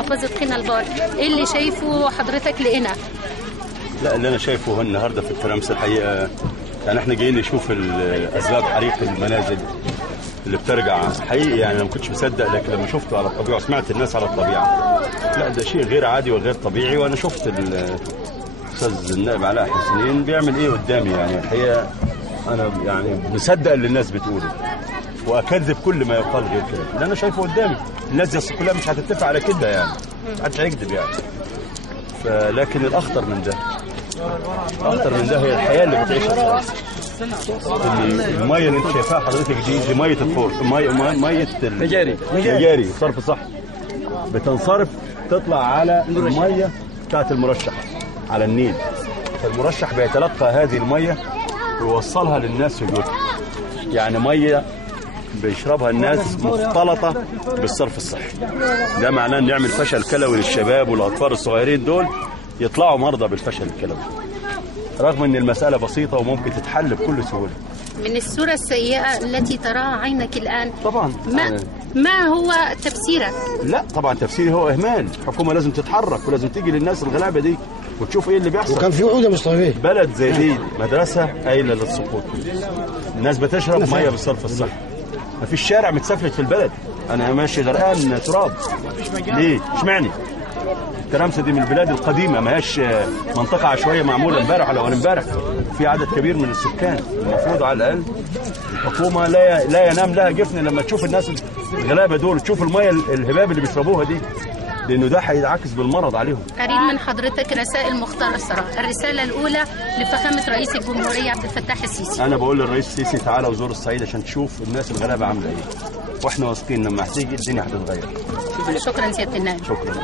محافظة قنا البار، ايه اللي شايفه حضرتك لقنا؟ لا، اللي انا شايفه هو النهارده في الترامس الحقيقه يعني احنا جايين نشوف اسباب حريق المنازل اللي بترجع حقيقي. يعني انا ما كنتش مصدق، لكن لما شفته على الطبيعه وسمعت الناس على الطبيعه، لا ده شيء غير عادي وغير طبيعي. وانا شفت الاستاذ النائب علاء حسنين بيعمل ايه قدامي. يعني الحقيقه انا يعني مصدق اللي الناس بتقوله واكذب كل ما يقال غير كده. اللي انا شايفه قدامي الناس دي كلها مش هتتفق على كده، يعني مش حدش هيكذب يعني. لكن الاخطر من ده هي الحياه اللي بتعيشها. الميه اللي انت شايفاها حضرتك دي ميه الفور، ميه مجاري صرف صحي بتنصرف تطلع على الميه بتاعت المرشح على النيل. فالمرشح بيتلقى هذه الميه ويوصلها للناس في بيوتهم. يعني ميه بيشربها الناس مختلطه بالصرف الصحي. ده معناه ان نعمل فشل كلوي للشباب والاطفال الصغيرين دول يطلعوا مرضى بالفشل الكلوي، رغم ان المساله بسيطه وممكن تتحل بكل سهوله. من الصوره السيئه التي تراها عينك الان طبعا ما هو تفسيرك؟ لا طبعا تفسيري هو اهمال. الحكومه لازم تتحرك ولازم تيجي للناس الغلابه دي وتشوف ايه اللي بيحصل. وكان في وعود يا مصطفى. بلد زي دي مدرسه قايله للسقوط. الناس بتشرب ميه بالصرف الصحي، ما فيش شارع متسفلت في البلد. انا ماشي غرقان تراب. ليه؟ اشمعنى؟ الترامس دي من البلاد القديمه، ما هياش منطقه عشوائيه معموله امبارح ولا اول امبارح. في عدد كبير من السكان. المفروض على الاقل الحكومه لا ينام لها جفن لما تشوف الناس الغلابه دول، تشوف الميه الهباب اللي بيشربوها دي، لانه ده هينعكس بالمرض عليهم. اريد من حضرتك رسائل مختصره. الرساله الاولى لفخامه رئيس الجمهوريه عبد الفتاح السيسي. انا بقول للرئيس السيسي تعالى وزور الصعيد عشان تشوف الناس الغلابه عامله ايه، واحنا واثقين لما هتيجي الدنيا هتتغير. شكرا سياده النائب. شكرا.